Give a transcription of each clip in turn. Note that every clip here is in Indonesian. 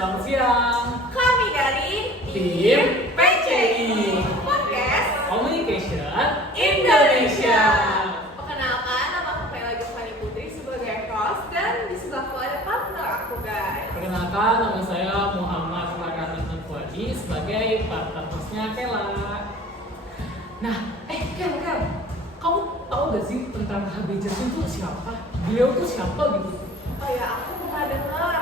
Selamat siang. Kami dari Tim PCI Podcast Communication Indonesia. Perkenalkan, nama aku Kayla Giovanni Putri sebagai host dan di sebelahku ada partner aku guys. Perkenalkan, nama saya Muhammad Farhan Fuadi sebagai partner hostnya Kela. Nah, Kel, kamu tahu gak sih tentang HB Jasin itu siapa? Beliau tuh siapa gitu? Oh ya, aku pernah dengar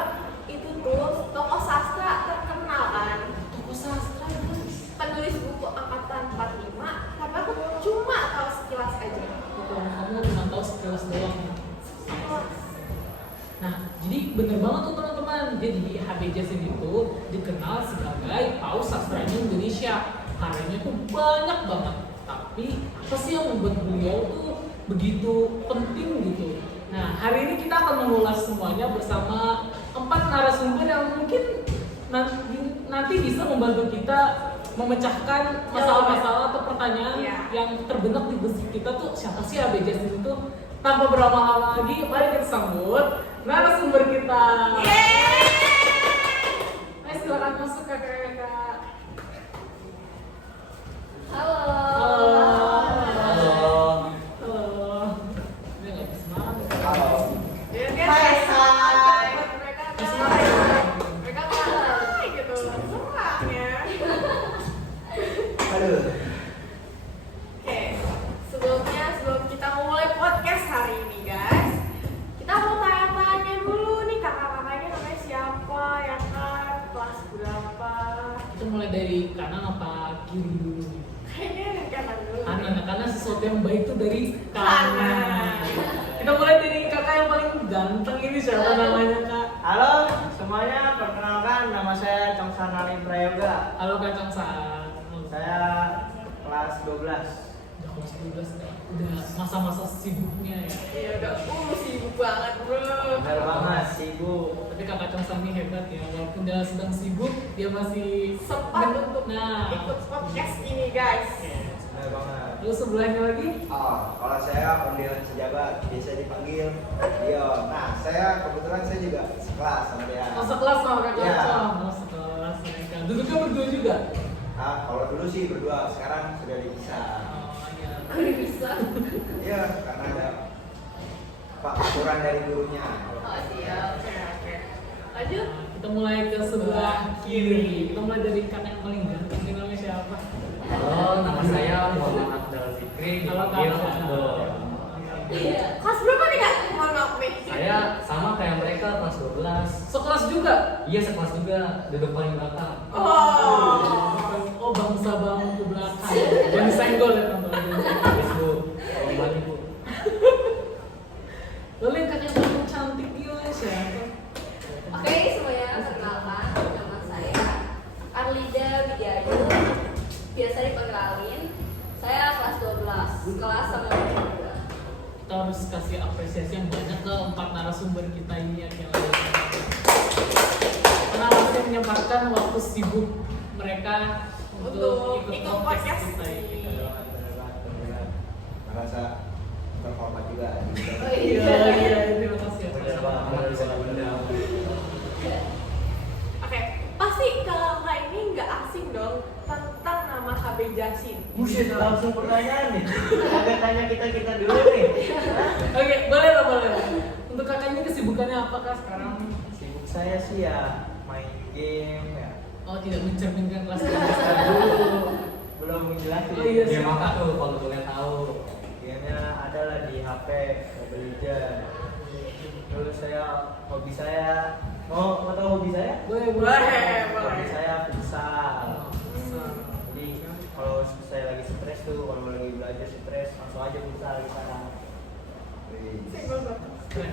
itu tuh tokoh sastra terkenal kan. Tokoh sastra itu. Penulis buku angkatan 45, tapi aku cuma tahu sekilas aja. Betul, kamu cuma tahu sekilas doang. Sekilas. Nah, jadi bener banget tuh teman-teman. Jadi HB Jasin itu dikenal sebagai paus sastranya Indonesia. Karyanya tuh banyak banget. Tapi apa sih yang membuat beliau tuh begitu penting gitu? Nah, hari ini kita akan mengulas semuanya bersama 4 narasumber yang mungkin nanti bisa membantu kita memecahkan masalah-masalah atau pertanyaan yang terbenak di benak kita tuh siapa sih HB Jasin itu? Tanpa berlama-lama lagi, mari kita sambut narasumber kita. Ayo silakan masuk ke Kak. Halo. Dia nggak bisa semangat. Hai. Mereka hai gitu. Senang ya. Aduh. Oke, sebelum kita mulai podcast hari ini guys, kita mau tanya-tanya dulu nih kakak-kakaknya namanya siapa ya kan, kelas berapa? Kita mulai dari kanan apa kiri dulu nih? Kayaknya dari kanan dulu. Kanan, karena sesuatu yang baik itu dari kanan. Kita mulai dari kakak yang paling ganteng ini siapa namanya kak? Halo semuanya, perkenalkan nama saya Chongsan Ali Prayoga. Halo kak Chongsan. Saya kelas 12. Udah kelas 12 kak. Udah masa-masa sibuknya ya. Iya udah sibuk banget bro. Benar banget, sibuk. Tapi kakak Chongsan ini hebat ya. Walaupun dia sedang sibuk, dia masih Sempat untuk nah ikut podcast ini guys. Benar banget. Terus sebelahnya lagi? Kalau saya Ondilan Sejabat, biasa dipanggil Dion. Nah, saya kebetulan saya juga sekelas sama dia. Oh, sekelas sama kakak Iya. Chong. Oh, sekelas mereka. Duduknya berdua juga? Kalau dulu sih berdua, sekarang sudah dipisah. Oh iya. Kok bisa? Iya, karena ada aturan dari gurunya. Oh siap. Oke. Lanjut. Kita mulai ke sebelah kiri. Kita mulai dari kakak yang paling ganteng. Ini namanya siapa? Halo, nama saya Muhammad Abdul Fikri. Halo dipanggil kakak. Abdul. Iya. Kelas berapa nih kak? Mohon maaf nih. Saya sama kayak mereka kelas 12. Sekelas juga? Iya, sekelas juga, duduk paling belakang. Oh, bangsa bangku belakang. Jangan senggol ya teman-teman. Yes, Bu. Tolong bantu, Bu. Lalu yang kakak yang paling cantik gila siapa? Oke, semuanya perkenalkan, nama saya Arlida Widiayu. Biasa dipanggil Alin. Saya kelas 12, kelas sama juga. Kita harus kasih apresiasi yang banyak ke 4 narasumber kita ini ya, yang ada. Karena masih menyempatkan waktu sibuk mereka untuk ikut podcast kita ini. Benar banget. Merasa terhormat juga. Oh Iya, terima kasih ya. Benar banget bisa diundang. Oke, pasti kakak ini nggak asing dong tentang nama HB Jasin. Buset, langsung pertanyaan nih. Agak tanya kita dulu nih. Oke, boleh lah. Untuk kakak ini kesibukannya apakah sekarang? Sibuk saya sih ya main game ya. Oh, tidak mencerminkan kelas Dulu belum menjelasin. Oh, iya, Game siap. apa tuh kalau boleh tahu? Gamenya ada lah di HP, Mobile Legends. Terus hobi saya, mau tahu hobi saya? Boleh. Hobi saya futsal. Jadi kalau saya lagi stres tuh, kalau lagi belajar stres, langsung aja futsal di sana. Single banget. Keren.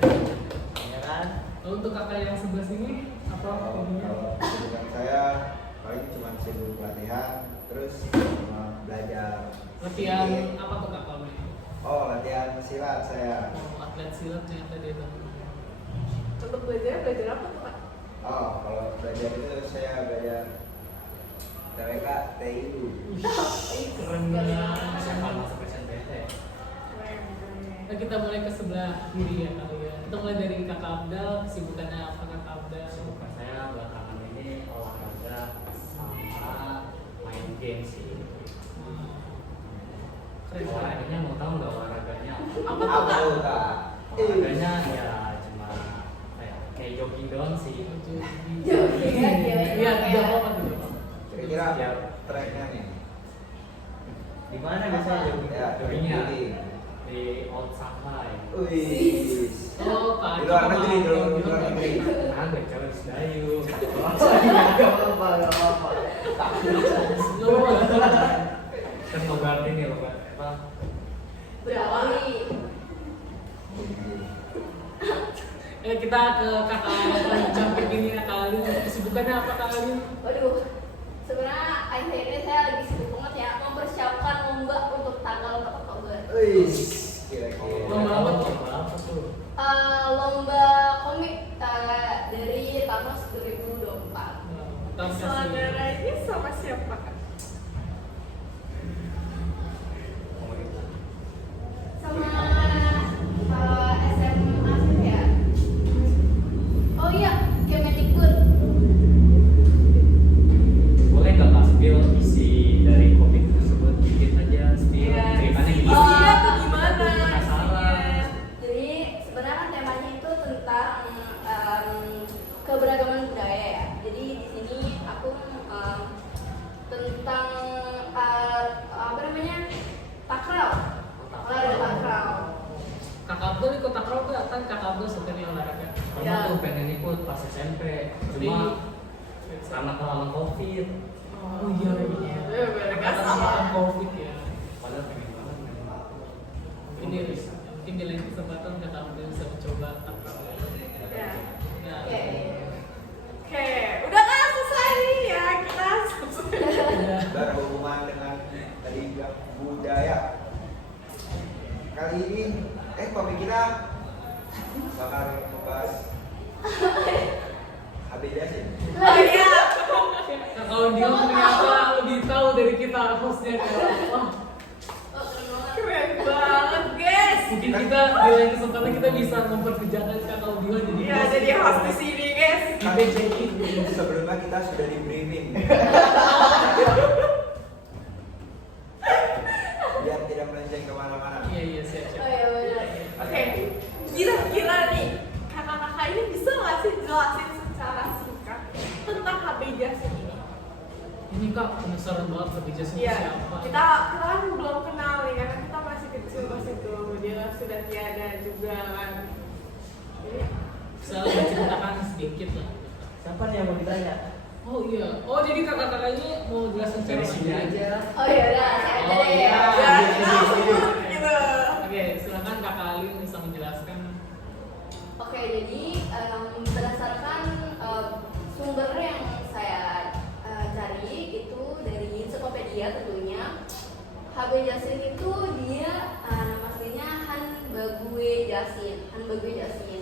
Ya kan? Lalu untuk kakak yang sebelah sini apa hobinya? Kalau kesibukan saya paling cuma sibuk latihan, terus sama belajar. Latihan sedikit. apa tuh kakak? Oh, latihan silat saya. Oh, atlet silat ternyata dia tuh. Untuk belajar apa tuh kak? Oh, kalau belajar itu saya belajar TWK TIU. Keren banget. Siapa masuk SNBT? Nah, kita mulai ke sebelah kiri ya kali ya. Kita mulai dari kakak Abdal, kesibukannya apa kakak Abdal? Kesibukan saya belakangan ini game sih. Keren. Olahraganya mau tahu nggak olahraganya? Apa tuh Apa Kak? tuh Kak? Olahraganya ya cuma kayak jogging doang sih. Jogging aja. Iya, tidak apa-apa, tidak apa-apa. Kira-kira Ya. tracknya nih. Di mana biasanya jogging? Ya, Joggingnya jogging. di Old Shanghai. Wih. Oh, Kak. Di luar negeri, di luar negeri. Ada coy Sedayu. Gak apa-apa, gak apa-apa. Kan logat ini logat apa? Berapa kali? Kita ke kakak campur gini ya kali. Kesibukannya apa kali? Waduh, sebenarnya akhir ini saya lagi sibuk banget ya mempersiapkan lomba untuk tanggal 4 Oktober. Wih. Kira-kira. Lomba apa tuh? Lomba apa tuh? Lomba komik dari Thanos 2024. Saudaranya sama siapa Kak? Sama SMA sih ya. Oh iya, Kemendikbud. Boleh nggak Kak spill isi dari komik tersebut dikit aja spill Iya. ceritanya gimana? Isinya tuh gimana? Penasaran. Jadi sebenarnya kan temanya itu tentang keberagaman budaya ya. Jadi di sini aku tentang apa namanya takraw, olahraga takraw. Kakak Abdul ikut takraw gak? Kan kakak Abdul sebenarnya olahraga. Kamu Ya. tuh pengen ikut pas SMP, cuma karena kelamaan COVID. Oh iya iya. Mereka Karena sama. sebelum COVID ya. Padahal pengen banget main sepatu. Ini mungkin di lain kesempatan kakak Abdul bisa mencoba takraw. Ya. Ya. Oke. Oke, udah kan selesai nih ya kita selesai. Ya. Berhubungan dengan tadi bilang budaya. Kali ini topik kita bakal membahas Habib Yasin. Oh iya. Nah, kalau dia ternyata lebih tahu dari kita hostnya kayak wah, Oh, keren banget. Keren banget guys. mungkin kita di lain kesempatan kita bisa memperkerjakan kakak Abdul jadi Ya jadi host di sini guys. di BCI. Sebelumnya kita sudah di briefing. Biar tidak melenceng kemana-mana. Iya iya siap Oh siap. iya benar. Oke, kira-kira nih kakak-kakak ini bisa nggak sih jelasin secara singkat tentang HB Jasin ini? Ini kak penasaran banget lebih jelas Iya, siapa. kita kan belum kenal nih karena kita masih kecil pas itu dia sudah tiada juga kan. Jadi, Bisa ceritakan sedikit lah. Siapa nih yang mau ditanya? Oh iya. Oh jadi kakak-kakaknya mau jelasin secara Dari sini mandiri. aja. Oh iya udah, saya aja Oh, deh. iya. ya kita langsung gitu. Oke, silakan kakak Alin bisa menjelaskan. Oke, jadi berdasarkan sumber yang saya cari itu dari ensiklopedia tentunya. HB Jasin itu dia nama aslinya Han Bague Jasin.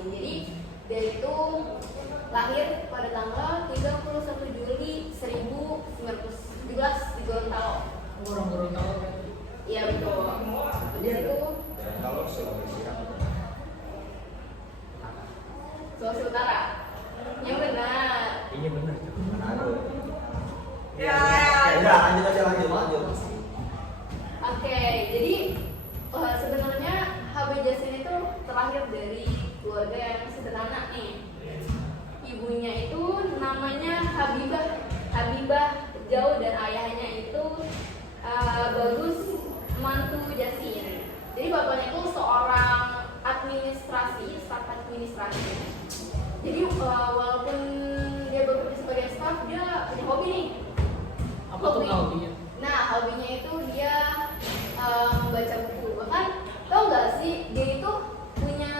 Jadi dia itu lahir pada tanggal 31 Juli 1917 di Gorontalo. Orang Gorontalo kan. Iya betul. Dia itu Kalau Sulawesi Sulawesi Utara. Yang benar. Iya benar. Manado. Ya, Ya, lanjut aja lanjut. Oke, jadi sebenarnya HB Jasin itu terlahir dari keluarga yang sederhana nih. Ibunya itu namanya Habibah Jauh dan ayahnya itu Bagus Mantu Jasin. Jadi bapaknya itu seorang staf administrasi. Jadi walaupun dia bekerja sebagai staf, dia punya hobi nih. Apa tuh hobinya? Nah, hobinya itu dia membaca buku. Bahkan tau nggak sih dia itu punya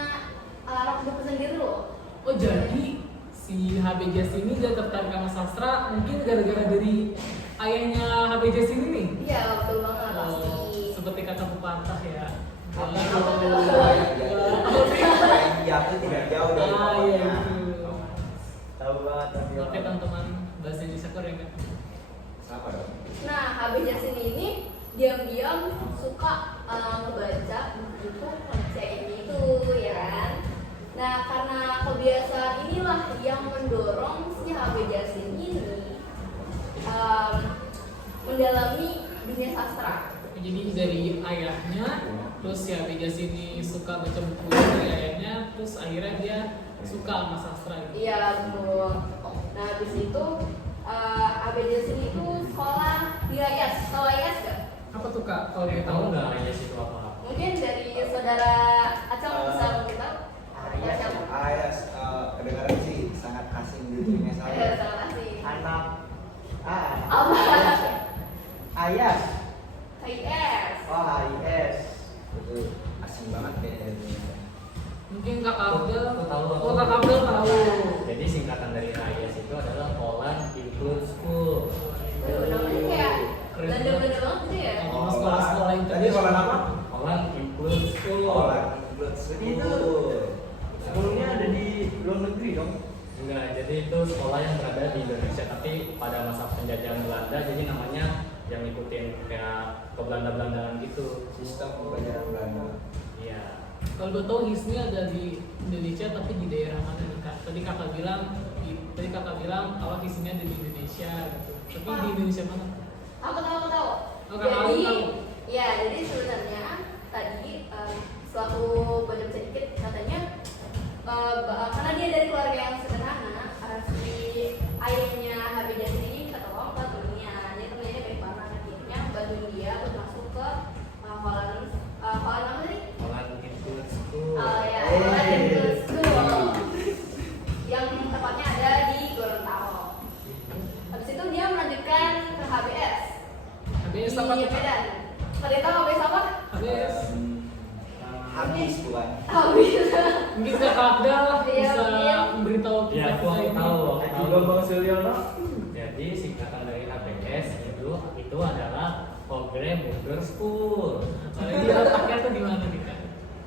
rak buku sendiri loh. Oh jadi si HB Jasin ini gak tertarik sama sastra mungkin gara-gara dari ayahnya HB Jasin ini nih? Iya betul banget pasti. Seperti kata pepatah ya. Apa Iya. Iya, itu tidak jauh dari Ah iya pokoknya. itu. Tahu banget tapi Oke teman-teman bahasa Indonesia keren kan? Sama dong. Nah, HB Jasin ini diam-diam suka membaca buku konsep itu ya kan. Nah, karena kebiasaan inilah yang mendorong si HB Jasin ini mendalami dunia sastra. Jadi dari ayahnya, terus si HB Jasin ini suka baca buku dari ayahnya, terus akhirnya dia suka sama sastra gitu. Iya betul. Nah habis itu HB Jasin itu sekolah di IAS. Tahu IAS gak? Apa tuh kak? Kalau dia Tahu tahu nggak aja situ apa? Mungkin dari saudara Acang bisa memberitahu. Ayas, Ayas, kedengaran sih sangat asing di telinga saya. Terima kasih. Anak Apa? Ayas. IAS. Oh, Ayas. Itu asing banget kayaknya. mungkin kak Abdel. Aku tahu, aku. Oh kak Abdel tahu. Jadi singkatan dari IAS itu adalah Holland Include School. Aduh, namanya kayak Keren Belanda-Belanda banget gitu ya. Oh, sekolah-sekolah Tadi internasional. sekolah apa? Holland Include School. Holland Blood Itu sekolahnya ada di luar negeri dong. Enggak, jadi itu sekolah yang berada di Indonesia tapi pada masa penjajahan Belanda jadi namanya yang ngikutin kayak ke Belanda-Belandaan gitu. Sistem pembelajaran Belanda. Iya. Kalau gue tahu HISMI ada di Indonesia tapi di daerah mana nih kak? Tadi kakak bilang kalau HISMI ada di Indonesia gitu. Tapi di Indonesia mana? Aku tahu. Oh, Kak Alu Jadi, tahu. ya jadi sebenarnya tadi setelah aku baca sedikit katanya karena dia dari keluarga yang sederhana, si ayahnya HB Jasin ini minta tolong ke temennya, jadi temennya baik banget, akhirnya bantuin dia buat masuk ke Holland apa tadi? Holland Include School. Ya, Holland Include School yang tepatnya ada di Gorontalo. Habis itu dia melanjutkan ke HBS HBS di apa tuh kak? Medan. Kalian tahu HBS apa? HBS. Habis bukan? HBS. Mungkin kak Abdel Iya, bisa mungkin. memberitahu Iya, kita aku ini. tahu. Haji Bambang Suryono. Jadi singkatan dari HBS itu adalah Program Burger School. Soalnya dia letaknya tuh di mana nih kak?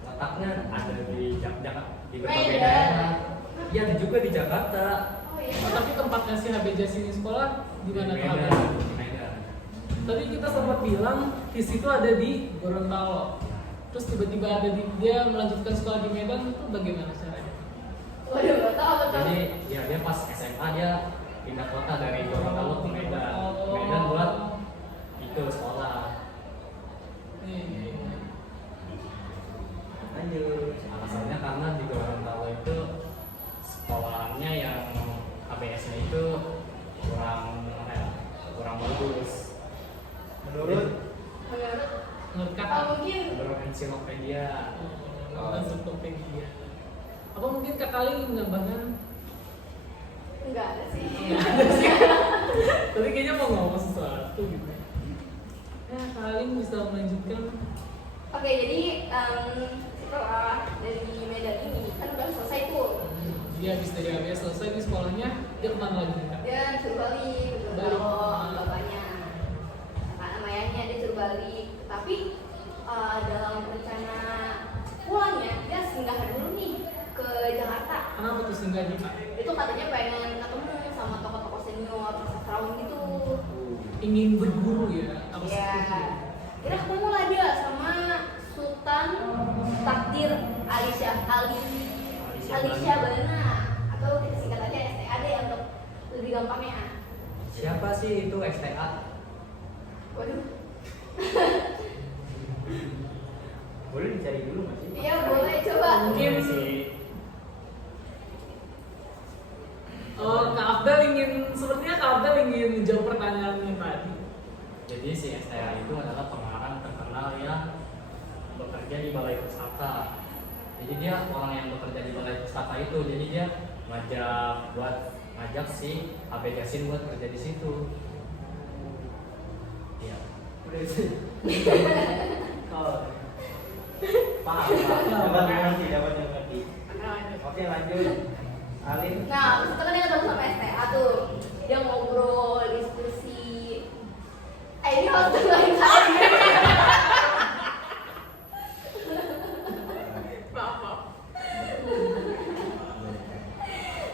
Letaknya ada di Jakarta, di berbagai Medan. daerah. Iya, ada juga di Jakarta. Oh iya. Oh, tapi tempatnya si HB Jasin ini sekolah di mana Di kak Medan, Abdel? di Medan. Tadi kita sempat bilang di situ ada di Gorontalo. Terus tiba-tiba ada dia melanjutkan sekolah di Medan, itu bagaimana caranya? Waduh, nggak tahu betul. Jadi ya dia pas SMA dia pindah kota dari Gorontalo ke Medan. Medan buat itu sekolah. Iya. Lanjut. Alasannya karena di Gorontalo itu sekolahnya yang ABS-nya itu kurang bagus. Menurut Menurut Oh, kakak? mungkin Menurut ensiklopedia. Ensiklopedia. Apa mungkin kak kali ingin menambahkan? enggak ada sih. Tapi kayaknya mau ngomong sesuatu gitu. Ya, kak Alim bisa melanjutkan. Oke, jadi setelah dari Medan ini kan udah selesai tuh. Jadi habis dari ABS selesai di sekolahnya, dia kemana lagi nih kak? Dia suruh balik ke Gorontalo bapaknya. Karena ayahnya dia suruh balik. Tapi dalam rencana pulangnya dia singgah dulu nih ke Jakarta. Kenapa tuh singgahnya kak? Itu katanya pengen ketemu sama tokoh-tokoh senior sastrawan gitu. Ingin berguru ya? Apa Iya. seperti itu? Kira ketemu lah dia sama Sultan Takdir Alisya Bana atau kita singkat aja STAD ya untuk lebih gampangnya. Siapa sih itu STA? Waduh. Boleh dicari dulu nggak sih? Iya boleh coba. Mungkin sih. Kak Abdel sepertinya Kak Abdel ingin menjawab pertanyaannya tadi. Jadi si STA itu adalah pengarang terkenal yang bekerja di Balai Pustaka. Jadi dia orang yang bekerja di Balai Pustaka itu, jadi dia ngajak si HB Jasin buat kerja di situ. Iya. Udah sih. Oh. Paham. Dapat mengerti. Oke, lanjut. Alin. Nah, habis itu kan dia ketemu sama STA tuh. Dia ngobrol, diskusi. Ini waktu lain kali.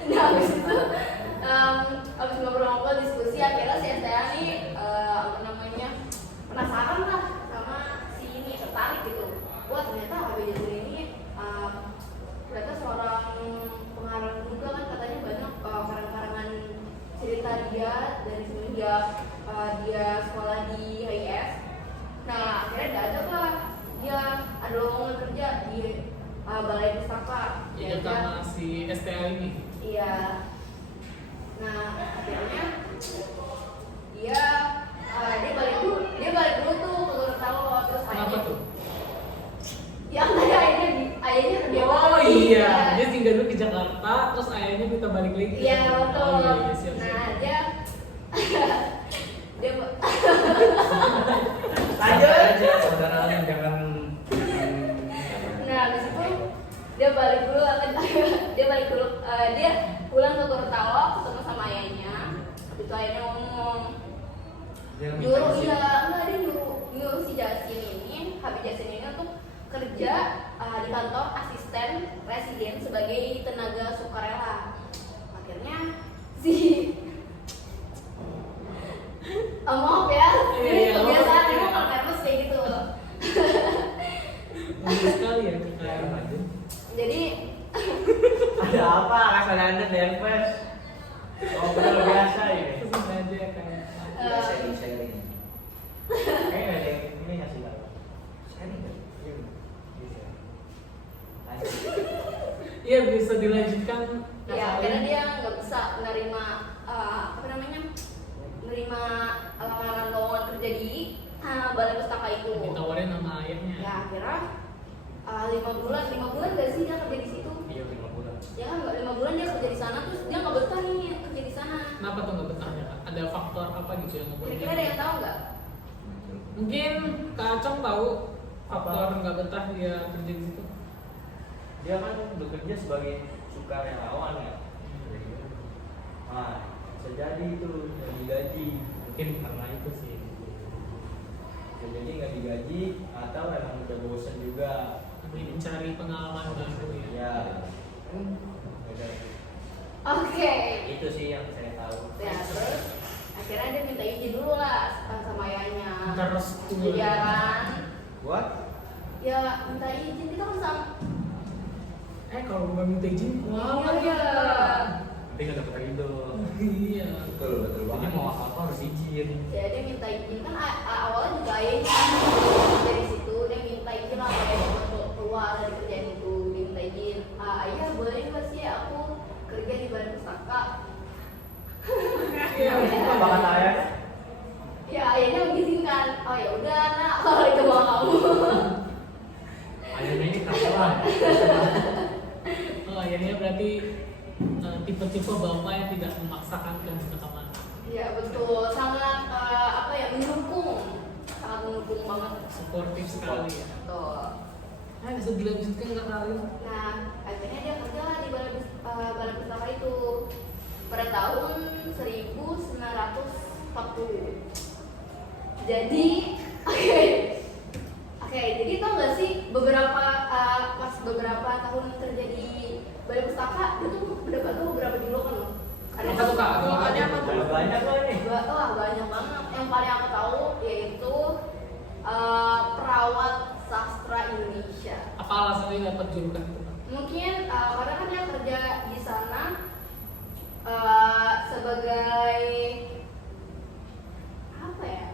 Nah, habis itu habis ngobrol-ngobrol diskusi akhirnya si STA nih penasaran lah sama si ini, tertarik gitu. Wah, ternyata HB Jasin ini ternyata seorang pengarang juga kan, katanya banyak karangan-karangan cerita dia dari semenjak dia sekolah di balai pustaka. Iya, sama si STA ini. Iya. Nah, akhirnya dia dia balik dulu tuh ke Gorontalo, terus Kenapa tuh? yang tadi ayahnya dia Oh balik. iya, dia singgah dulu ke Jakarta, terus ayahnya minta balik lagi. Iya, betul. Oh iya, iya, siap, siap. Nah, dia Lanjut. aja saudara Alin, jangan nah, habis itu dia balik dulu dia pulang ke Gorontalo ketemu sama ayahnya. Habis itu ayahnya ngomong, dia minta nyuruh izin. dia nyuruh si Jasin ini, Habib Jasin ini untuk kerja di kantor asisten residen sebagai tenaga sukarela. Akhirnya si maaf ya, Iya, ini iya, kebiasaan maaf. emang kalau nervous kayak gitu. Bagus sekali ya kekayaan. Jadi Ada apa? Rasanya Anda nervous? Ngobrol biasa ini. Terus aja ya kayak. Kita sharing-sharing. Kayaknya ada yang ini ngasih tahu. Sharing nggak? Iya, bisa. Lanjut. Iya, bisa dilanjutkan. ya akhirnya dia nggak bisa menerima menerima lowongan kerja di balai pustaka itu. Ditawarin sama ayahnya. Ya akhirnya 5 bulan gak sih dia kerja di situ? Iya 5 bulan. Ya kan 5 bulan dia kerja di sana, terus dia nggak betah nih kerja di sana. Kenapa tuh nggak betahnya Kak? Ada faktor apa gitu yang membuat Kira-kira ada yang tahu nggak? Mungkin Kak Acong tahu faktor nggak betah dia kerja di situ. Dia kan bekerja sebagai sukarelawan ya. Nah, bisa jadi itu nggak digaji. Mungkin karena itu sih. Bisa jadi nggak digaji atau emang udah bosen juga. Lebih mencari pengalaman baru ya. Ya, beda. Oke. Itu sih yang saya tahu. Ya terus akhirnya dia minta izin dulu lah sama ayahnya. Minta restu. Iya kan? Buat Ya minta izin kita kan sama. Kalau nggak minta izin, wah Iya. Tapi nggak dapat ridho. Iya. Betul, betul Jadi banget. mau apa harus izin. Ya dia minta izin kan awalnya juga ayahnya kan dari situ dia minta izin lah kayak keluar dari kerjaan itu, dia minta izin, ayah boleh nggak sih aku kerja di balai pustaka? Iya. apa kata ayah? Ya ayahnya mengizinkan. Oh ya udah nak, kalau itu mau kamu. Ayahnya ini kasaran. Oh, ayahnya berarti tipe-tipe bapak yang tidak memaksakan kehendak. Ya betul, sangat mendukung, sangat mendukung banget. Suportif sekali ya. Betul. Nah, bisa dilanjutkan nggak kali? Nah, akhirnya dia kerja lah di balai pustaka itu pada tahun 1940. Jadi, oke, jadi tau nggak sih pas beberapa tahun kerja di balai pustaka dia tuh mendapat beberapa julukan loh. Apa tuh, Kak? Julukannya apa tuh? Ada banyak loh ini. Wah, banyak banget. Yang paling aku tahu yaitu perawat sastra Indonesia. Apa alasannya dapat julukan itu, Kak? Mungkin karena kan dia kerja di sana sebagai apa ya?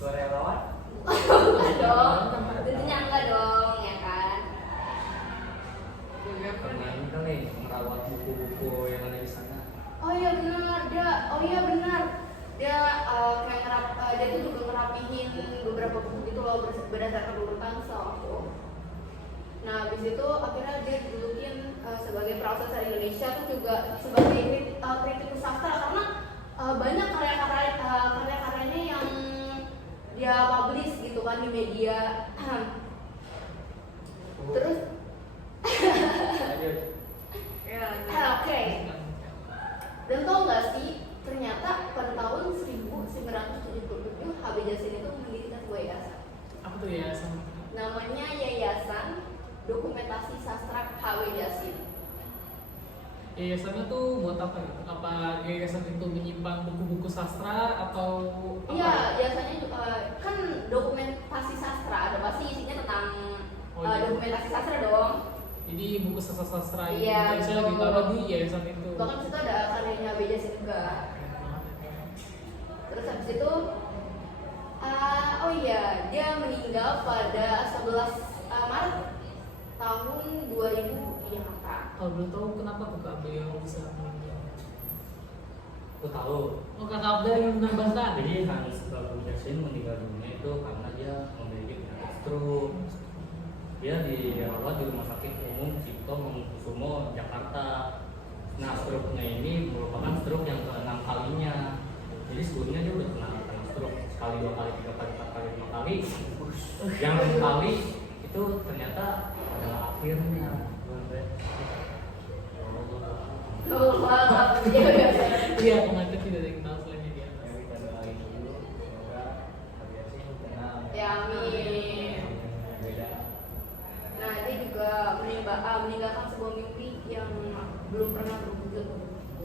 Sukarelawan. Enggak dong, tentunya enggak dong, ya kan? Karena ini kan nih merawat buku-buku yang ada di sana. Oh iya benar, dia dia tuh juga ngerapihin beberapa buku gitu loh berdasarkan urutan setahu. Nah, habis itu akhirnya dia dijulukin sebagai perawat sastra Indonesia tuh juga sebagai kritikus sastra karena banyak karya-karyanya yang dia publish gitu kan di media. Terus Lanjut. oke. Dan tau nggak sih, ternyata pada tahun 1977 HB Jasin itu mendirikan sebuah yayasan. Apa tuh ya? Namanya Yayasan Dokumentasi Sastra HW Jasin. Yayasannya tuh buat apa gitu? Apa yayasan itu menyimpan buku-buku sastra atau apa? Iya, yayasannya juga kan dokumentasi sastra, ada pasti isinya tentang iya. dokumentasi sastra dong. Jadi buku sastra Iya, Indonesia betul. ditaruh di yayasan itu. Bahkan situ ada karyanya HB Jasin juga. Terus habis itu, oh iya, dia meninggal pada 11 Maret tahun 2011. Kalau belum tahu kenapa tuh Kak beliau bisa meninggal? Aku tahu. Oh Kakak Abdul yang menambahkan. Jadi Hans Pramudiasin meninggal dunia itu karena dia memiliki penyakit stroke. Dia dirawat di Rumah Sakit Umum Cipto Mangunkusumo, Jakarta. Nah, stroke-nya ini merupakan stroke yang ke-6 kalinya. Jadi sebelumnya dia udah pernah stroke sekali, 2 kali, 3 kali, 4 kali, 5 kali. Yang 6 kali itu ternyata adalah akhirnya. Oh, wow. Iya, pengantin tidak ada yang tahu selain dia. Ya, kita doain dulu semoga Habiasin tenang. Ya, amin. Beda. Nah, dia juga meninggalkan sebuah mimpi yang belum pernah terwujud.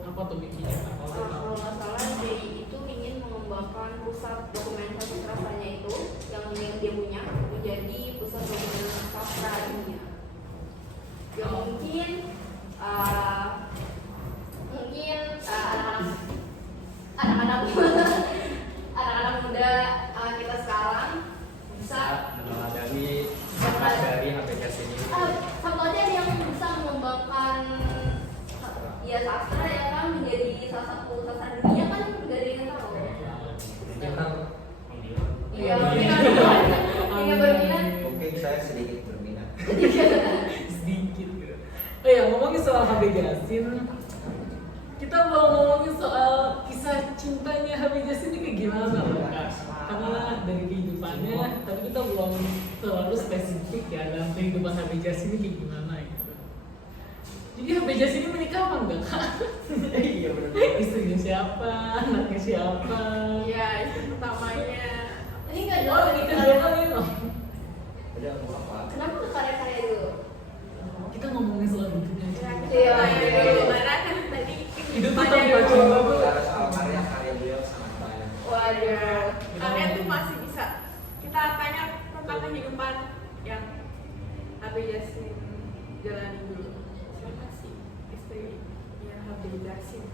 Apa tuh bikinnya? Kalau nggak salah, dia itu ingin mengembangkan pusat dokumentasi sastranya itu yang dia punya menjadi pusat dokumentasi sastra dunia. Ya mungkin anak-anak anak-anak muda kita sekarang bisa meneladani bakat dari HBCS ini. satu aja yang bisa mengembangkan ya sastra ya kan menjadi salah satu sastra dunia kan gak ada yang tahu. Kita Iya, berminat. Mungkin saya sedikit berminat. Sedikit gitu. Oh ya, ngomongin soal Habib Yasin, kita mau ngomongin soal kisah cintanya Habib Yasin ini kayak gimana loh Kak? Karena dari kehidupannya, tapi kita belum terlalu spesifik ya dalam kehidupan Habib Yasin ini kayak gimana gitu. Jadi Habib Yasin ini menikah apa enggak Kak? Iya benar. Istrinya siapa? Anaknya siapa? Iya, istri pertamanya. Ini nggak Oh, jelas. itu dua kali loh. Udah mau apa? Kenapa ke karya-karya dulu? Kita ngomongin soal hidupnya. Iya, dulu. Karena kan tadi Hidup tuh kehidupannya tanpa dulu. cinta. Bicara soal karya beliau sangat banyak. Waduh. Kalian tuh masih bisa kita tanya tentang kehidupan yang Habib Yasin jalani dulu. Siapa sih istri yang Habib Yasin?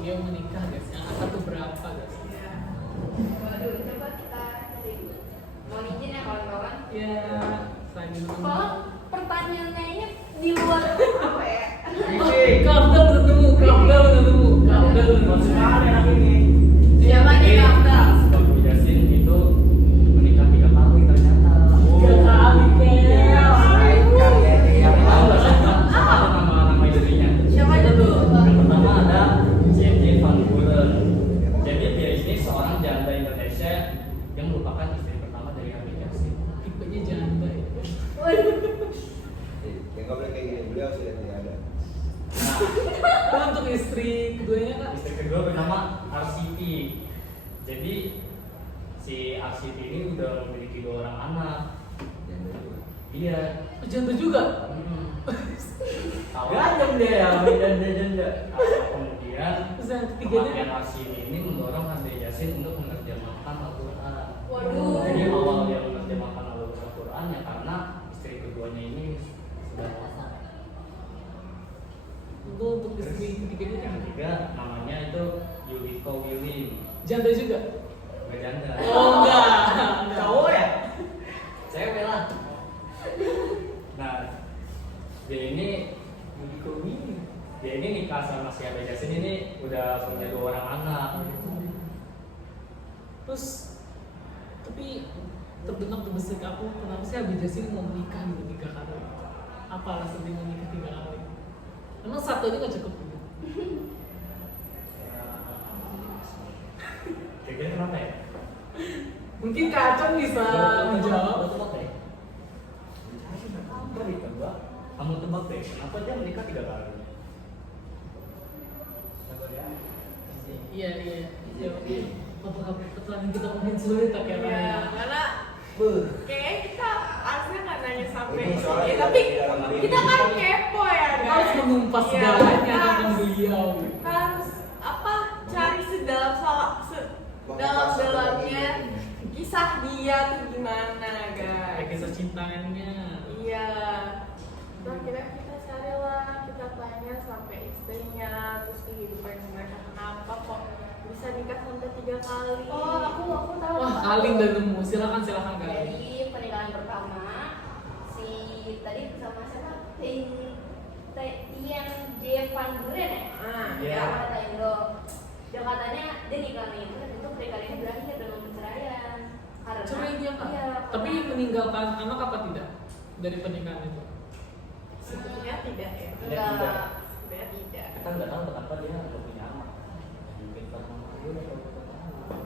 Dia menikah guys, yang satu berapa guys? Ya. Waduh, coba kita cari dulu. Mohon izin ya kawan-kawan. Ya, selain itu. Soalnya pertanyaannya ini di luar apa ya? Kabel udah nemu, kabel udah nemu, kabel udah nemu. Mana anak ini? Siapa nih Kabel? Bapak Yasin itu menikah 3 kali ternyata. 3 kali Kel. Karyanya yang Tahu nggak sih ada nama istrinya? Siapa aja tuh? Yang pertama ada JJ Van Buren. Jadi dia ini seorang janda Indonesia yang merupakan istri pertama dari Habib Yasin. Tipenya janda ya. Waduh. Ya nggak boleh kayak gini, beliau sudah tidak ada. Nah, Kalau untuk istri keduanya Kak? istri kedua bernama Arsiti. Jadi si Arsiti ini udah memiliki 2 orang anak. Iya. Oh, janda juga? Gajah dia, janda. Kemudian Terus yang ketiganya? kematian Arsiti ini mendorong Habib Yasin untuk menerjemahkan Al-Quran. Waduh. Jadi awal dia menerjemahkan Al-Quran ya karena istri keduanya ini sudah wafat. Itu untuk istri ketiganya Yang kan? ketiga namanya itu Yuriko Willy. Janda juga? Gak janda. Oh enggak. Cowok ya? Cewek lah. Nah, dia ini nikah sama si Habib Yasin ini udah punya 2 orang anak. Terus tapi terbenak di benak aku kenapa sih Habib Yasin mau menikah gitu 3 kali? Apa alasan dia mau nikah 3 kali? Emang satu aja nggak cukup gitu? Kira-kira kenapa ya? Mungkin Kak Acong bisa menjawab. Tebak deh. Apa ditebak? Kamu tebak deh, kenapa dia menikah 3 kali? Iya. Apakah pertanyaan kita mungkin sulit tak ya? Iya, karena Buh. kayaknya kita aslinya nggak nanya sampai Ini soalnya sini, tapi tidak kita kan kepo ya Kita guys. harus menumpas Iya, segalanya kita tentang harus- beliau. kita harus apa cari dalamnya kisah dia tuh gimana Kayak guys. kisah cintanya. Iya. Nah, kita cari lah, kita tanya sampai istrinya, terus kehidupan mereka kenapa kok bisa nikah sampai 3 kali. Oh, aku tahu. Wah, Kalin udah nemu. Silakan Kalin. Jadi pernikahan pertama si tadi bersama siapa? Tia Ya. kata Indo. Dan katanya dia nikah nih, terus itu pernikahannya berakhir dengan perceraian. Karena Cerai dia kan? Iya, Tapi meninggalkan anak apa tidak dari pernikahan itu? Sebenarnya tidak ya. enggak. Sebenarnya tidak. Kita nggak tahu kenapa dia nggak punya anak. Mungkin karena dia udah tahu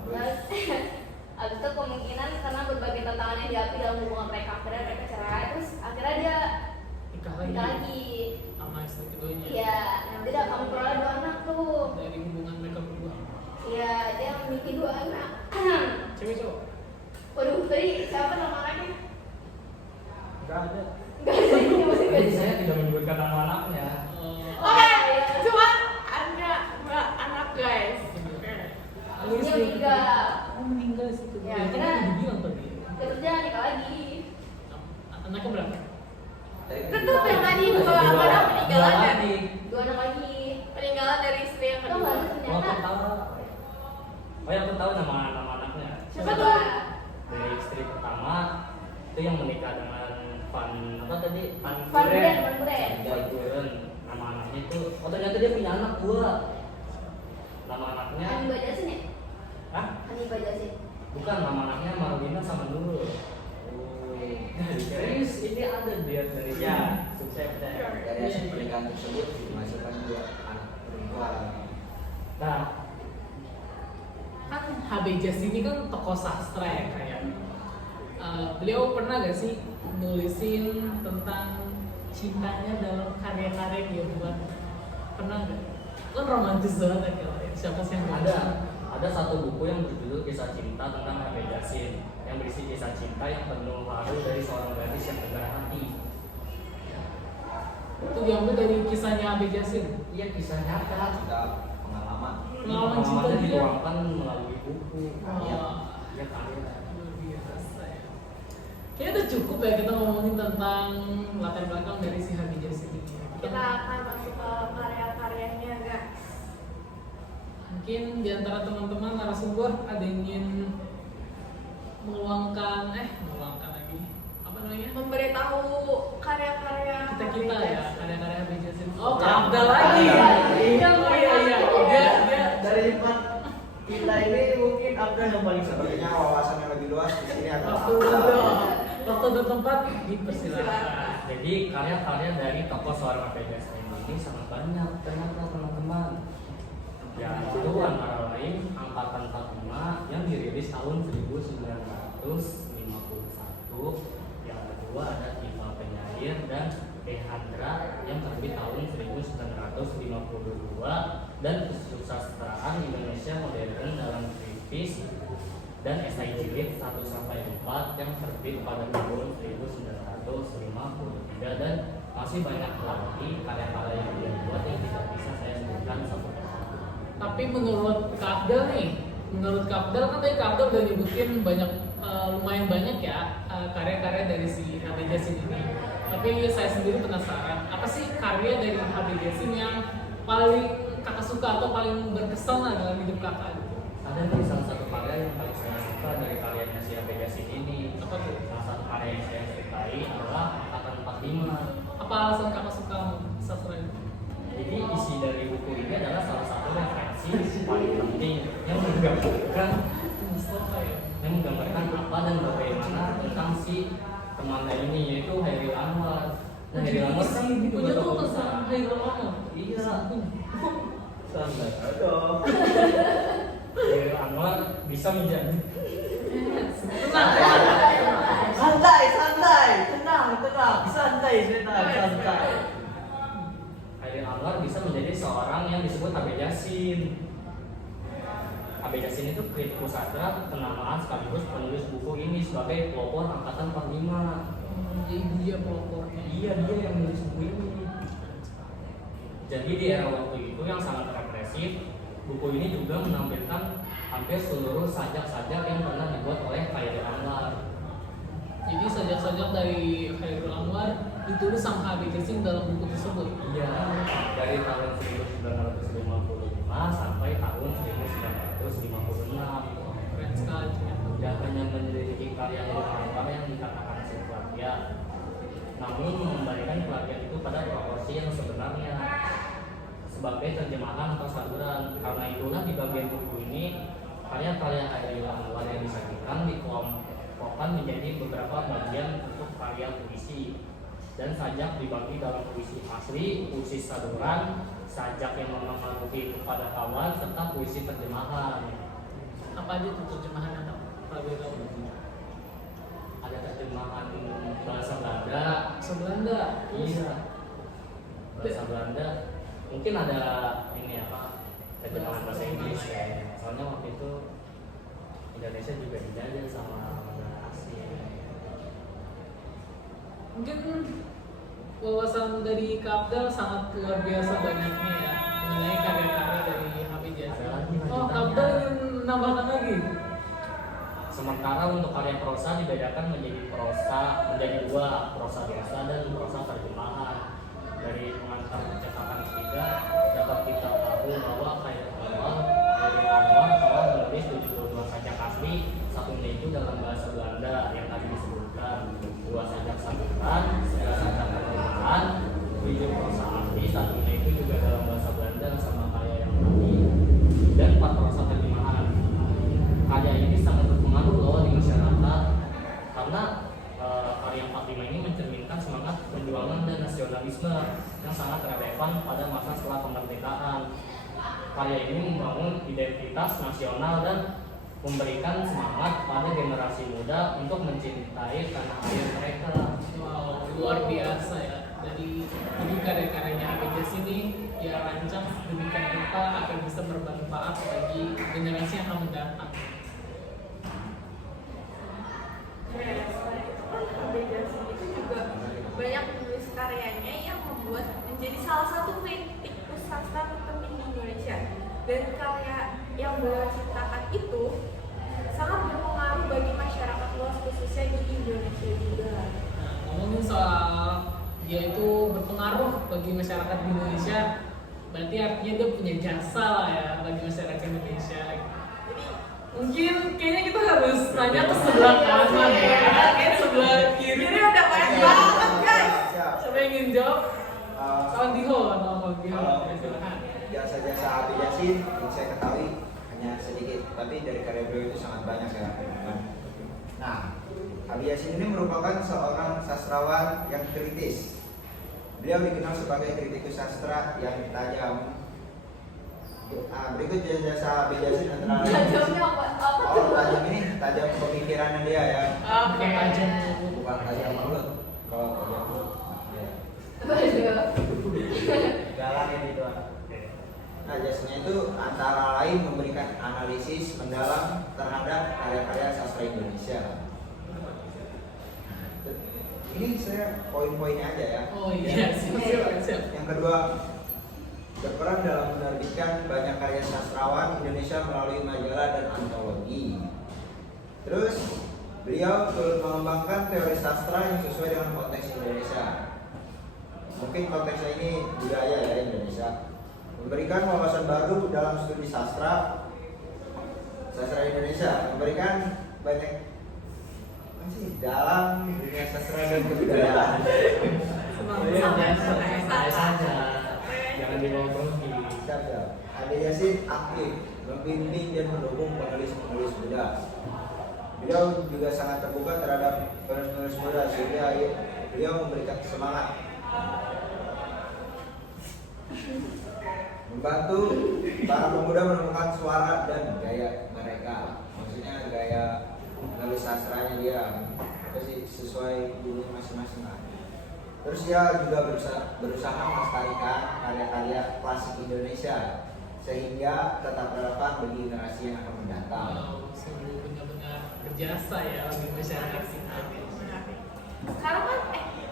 Terus abis itu kemungkinan karena berbagai tantangan yang dihadapi dalam hubungan mereka, akhirnya mereka cerai, terus akhirnya dia Nikah nikah lagi lagi. sama istri keduanya. Iya, tidak kamu peroleh 2 anak tuh. Dari hubungan mereka berdua. Iya, dia memiliki 2 anak. Cewek cowok? Waduh, tadi siapa nama anaknya? Nggak ada. Gak ada ini masih gak Jadi ada. saya tidak menyebutkan nama anaknya. Oke, iya. cuma ada 2 anak guys. Dia meninggal. Oh meninggal sih tuh. Ya, Ya, kan kira- udah dibilang tadi. Terus dia nikah lagi. Anaknya berapa? Tetap yang tadi 2 Dua- anak dua peninggalan ya. lagi. 2 anak lagi. Peninggalan dari istri yang Tahu kedua. nggak sih Oh, ternyata? aku tahu. Oh ya, aku tahu nama anaknya. Siapa tuh? Dari istri pertama itu yang menikah dengan Van apa tadi? Van Buren, Van Buren. Van Buren. Nama anaknya itu. Oh ternyata dia punya anak 2. Nama anaknya. Hani Bajasin ya? Hah? Hani Bajasin. Bukan, nama anaknya Marwina sama Nurul. Serius, ini ada dia dari Ya, sukses deh. Dari hasil pernikahan tersebut dimasukkan 2 anak perempuan. Nah, Kan HB Jas ini kan tokoh sastra ya kayak. Beliau pernah gak sih nulisin tentang cintanya dalam karya-karya yang dia buat? Pernah gak? Kan romantis banget ya kalau siapa sih yang ada satu buku yang berjudul Kisah Cinta tentang Habib Yasin yang berisi kisah cinta yang penuh haru dari seorang gadis yang tegar hati. Itu diambil dari kisahnya HB Jasin. Iya, kisah nyata. Kita pengalaman. Pengalaman cinta Pengalamannya dia. dituangkan melalui buku. Wah. Iya, karya. Luar biasa ya. Kayaknya udah cukup ya kita ngomongin tentang latar belakang dari si HB Jasin ini. Kita akan masuk ke karya-karyanya guys. Mungkin di antara teman-teman narasumber ada yang ingin meluangkan lagi apa namanya? Memberitahu karya-karya Kita HB ya Jasin. karya-karya HB Jasin. Oh, Ya, Kabda lagi. Kabda. Iya, oh iya iya. Dia Dari 4 kita ini mungkin Abdul yang paling Sepertinya wawasan yang lebih luas di sini adalah waktu dan tempat dipersilakan. Jadi karya-karya dari tokoh seorang Habib Yasin ini sangat banyak ternyata teman-teman. Ya itu antara lain Angkatan 45 yang dirilis tahun 1951. Yang kedua ada Iva Penyair dan Kehandra yang terbit tahun 1952 dan Kesusastraan Indonesia Modern dalam Kritis dan esai jilid 1-4 yang terbit pada tahun 1953 dan masih banyak lagi karya-karya yang dia buat yang tidak bisa saya sebutkan satu persatu. Tapi menurut Kabdal nih, menurut Kabdal kan tadi Kabdal udah nyebutin banyak lumayan banyak ya karya-karya dari si HB Jasin ini. Tapi saya sendiri penasaran, apa sih karya dari HB Jasin yang paling kakak suka atau paling berkesan lah dalam hidup kakak? Ada nih salah satu karya yang paling saya suka dari karyanya si Habib Yasin ini. Apa tuh? Salah satu karya yang saya sukai adalah Angkatan 45. Apa alasan kakak suka sastra ini? Jadi isi dari buku ini adalah salah satu referensi paling penting yang menggambarkan Mustafa ya. apa dan bagaimana tentang si temannya ini yaitu Hairil Anwar. Nah, Hairil Anwar kan Isi bukunya tuh tokoh tentang besar. Hairil Anwar. Iya. standar. Aduh. Hairil Anwar bisa menjadi Santai, santai, tenang, santai, santai. Hairil Anwar bisa menjadi seorang yang disebut Habib Yasin. Habib Yasin itu kritikus sastra, penamaan sekaligus penulis buku ini sebagai pelopor Angkatan 45. Jadi dia pelopornya. Iya, dia yang menulis buku ini. Jadi di era waktu itu yang sangat represif, buku ini juga menampilkan hampir seluruh sajak-sajak yang pernah dibuat oleh Hairil Anwar. Jadi sajak-sajak dari Hairil Anwar ditulis sama HB Jasin dalam buku tersebut. Iya, dari tahun 1955 sampai tahun 1956. Keren sekali. Tidak hanya menyelidiki karya Hairil Anwar yang dikatakan hasil plagiat, namun mengembalikan plagiat itu pada proporsi yang sebenarnya sebagai terjemahan terjemahan atau saduran. Karena itulah di bagian buku ini karya-karya Hairil Anwar yang disajikan dikelompokkan menjadi beberapa bagian untuk karya puisi. Dan sajak dibagi dalam puisi asli, puisi saduran, sajak yang mempengaruhi kepada kawan, serta puisi terjemahan. Apa aja tuh terjemahan atau Pak tahu? Ada terjemahan bahasa Belanda. Bahasa Belanda. Iya. Bahasa Belanda. Mungkin ada ini apa? Terjemahan bahasa Inggris ya. Soalnya waktu itu Indonesia juga dijajah sama negara asing. Mungkin wawasan dari Kak Abdal sangat luar biasa banyaknya ya mengenai karya-karya dari Habib Yazid. Ada lagi, Oh, Kak Abdal ingin menambahkan lagi? Sementara untuk karya prosa dibedakan menjadi dua, prosa biasa dan prosa terjemahan. Dari pengantar percakapan ketiga dapat kita tahu bahwa Hairil Anwar telah menulis 72 sajak asli, satunya itu dalam bahasa Belanda yang tadi disebutkan, 2 sajak saduran, 11 sajak terjemahan, 7 prosa asli, satunya itu juga dalam bahasa Belanda sama kayak yang tadi, dan 4 prosa terjemahan. Karya ini sangat berpengaruh loh di masyarakat karena karya 45 ini mencerminkan semangat perjuangan dan nasionalisme yang sangat relevan pada masa setelah kemerdekaan. Karya ini membangun identitas nasional dan memberikan semangat pada generasi muda untuk mencintai tanah air mereka. Wow, luar biasa ya. Dari karya-karyanya Habib Yazid ini ya rancang demikian rupa agar bisa bermanfaat bagi generasi yang akan mendatang. Selain itu kan Habib Yazid itu juga banyak menulis karyanya yang membuat menjadi salah satu kritikus sastra terpenting di Indonesia. Dan karya yang beliau ciptakan itu sangat berpengaruh bagi masyarakat luas khususnya di Indonesia juga. Nah, ngomongin soal dia itu berpengaruh bagi masyarakat di Indonesia, berarti artinya dia punya jasa lah ya bagi masyarakat Indonesia. Jadi Mungkin kayaknya kita harus nanya ke sebelah kanan ya, kayak sebelah kiri. ini udah banyak banget guys. Siap. Siapa yang ingin jawab? Uh, Kawan Diho atau Kawan Diho? Kalau Silakan. jasa-jasa Habib Yazid yang saya ketahui hanya sedikit, tapi dari karya beliau itu sangat banyak ya. Nah, Habib Yazid ini merupakan seorang sastrawan yang kritis. Beliau dikenal sebagai kritikus sastra yang tajam. Berikut jasa Habib Yazid antara lain. Tajamnya apa Oh, tuh? tajam ini tajam pemikirannya dia ya. Oke, aja. Bukan tajam mulut. Kalau tajam mulut, ya. Waduh. Galaknya gitu. Nah, jasanya itu antara lain memberikan analisis mendalam terhadap karya-karya sastra Indonesia. Ini saya poin-poinnya aja ya. Oh iya, siap. Yang kedua, berperan dalam menerbitkan banyak karya sastrawan Indonesia melalui majalah dan antologi. Terus, beliau turut mengembangkan teori sastra yang sesuai dengan konteks Indonesia. Mungkin konteksnya ini budaya ya Indonesia. Memberikan wawasan baru dalam studi sastra Indonesia, memberikan banyak apa sih dalam dunia sastra dan kebudayaan. Santai saja, jangan dibawa grogi. Siap. Habib Yazid aktif membimbing dan mendukung penulis-penulis muda. Beliau juga sangat terbuka terhadap penulis muda sehingga beliau memberikan semangat, membantu para pemuda menemukan suara dan gaya mereka. Maksudnya gaya menulis sastranya dia apa sih sesuai dunia masing-masing lah. Terus dia juga berusaha melestarikan karya-karya klasik Indonesia sehingga tetap relevan bagi generasi yang akan mendatang. Wow, sungguh benar-benar berjasa ya bagi masyarakat kita. Sekarang kan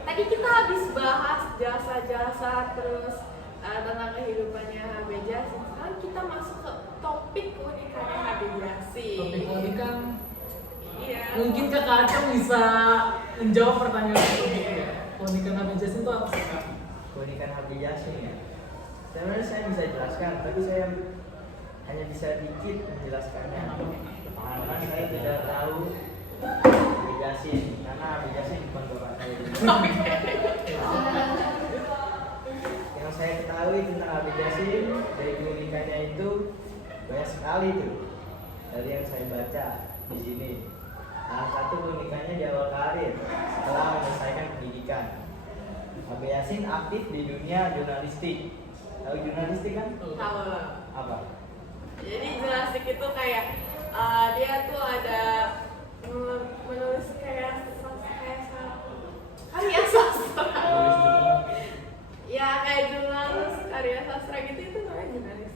tadi kita habis bahas jasa-jasa terus tentang kehidupannya Habib Yazid. Sekarang kita masuk ke topik keunikannya Habib Yazid. Topik ini kan Iya. mungkin Kakak Acang bisa menjawab pertanyaan seperti itu ya. Keunikan Habib Yazid itu apa sih Kak? Keunikan Habib Yazid ya. Sebenarnya saya bisa jelaskan, tapi saya hanya bisa dikit menjelaskannya. Karena saya tidak tahu Habib Yazid, karena Habib Yazid bukan bapak saya. Yang saya ketahui tentang Habib Yasin dari keunikannya itu banyak sekali tuh dari yang saya baca di sini. Salah satu keunikannya di awal karir setelah menyelesaikan pendidikan. Habib Yasin aktif di dunia jurnalistik. Tahu jurnalistik kan? Tahu. Apa? Jadi jurnalistik itu kayak dia tuh ada menulis kayak karya sastra. Ya kayak jurnalis karya sastra gitu itu namanya jurnalis.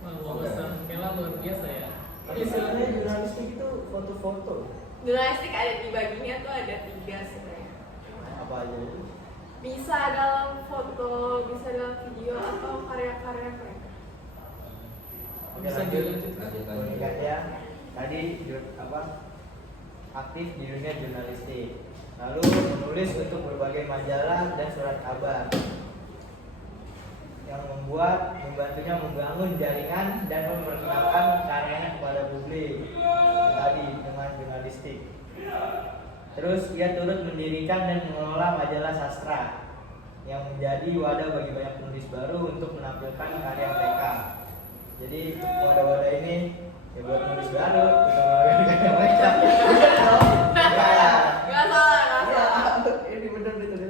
Wah, wawasan Kela luar biasa ya. Tapi sebenarnya jurnalistik itu foto-foto. Jurnalistik ada dibaginya tuh ada 3 sebenarnya. Apa aja itu? Bisa dalam foto, bisa dalam video atau karya-karya mereka. Bisa dilanjutkan. Keunikannya tadi aktif di dunia jurnalistik. Lalu menulis untuk berbagai majalah dan surat kabar yang membantunya membangun jaringan dan memperkenalkan karyanya kepada publik tadi dengan jurnalistik. Terus ia turut mendirikan dan mengelola majalah sastra yang menjadi wadah bagi banyak penulis baru untuk menampilkan karya mereka. Jadi wadah-wadah ini ya buat penulis baru untuk menampilkan karya mereka. Gak salah. Ini benar betul.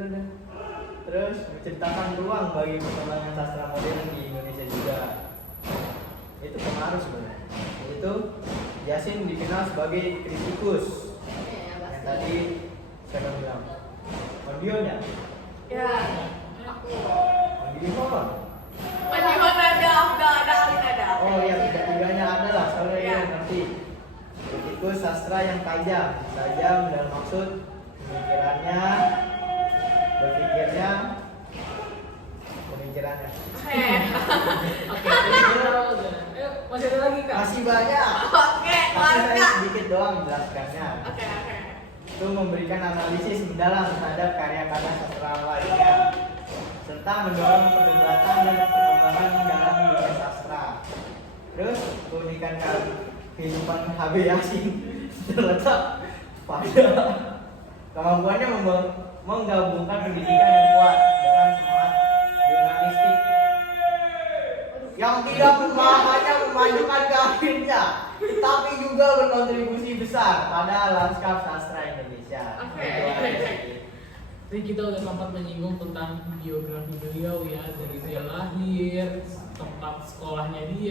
Terus menciptakan ruang bagi perkembangan sastra modern di Indonesia juga. Itu pengaruh sebenarnya. Itu Yasin dikenal sebagai kritikus. Yang tadi saya bilang. Audionya. Ya. Audiophone. Penyimak ada alin ada. Oh iya, tiga-tiganya ada lah, soalnya Ya. ngerti. Kritikus sastra yang tajam dalam maksud pemikirannya, berpikirnya, pemikirannya. Oke, ayo masih ada lagi Kak? Masih banyak. Oke, Tapi saya keluarga. sedikit doang menjelaskannya. Oke. Itu memberikan analisis mendalam terhadap karya-karya sastra lainnya, serta mendorong perdebatan dan perkembangan dalam dunia sastra. Terus keunikan kehidupan Habib Yasin terletak pada kemampuannya menggabungkan pendidikan yang kuat dengan semangat jurnalistik yang tidak hanya memajukan karirnya, tetapi juga berkontribusi besar pada lanskap sastra Indonesia. Oke. Itu aja. Jadi kita udah sempat menyinggung tentang biografi beliau ya, dari dia lahir, tempat sekolahnya dia.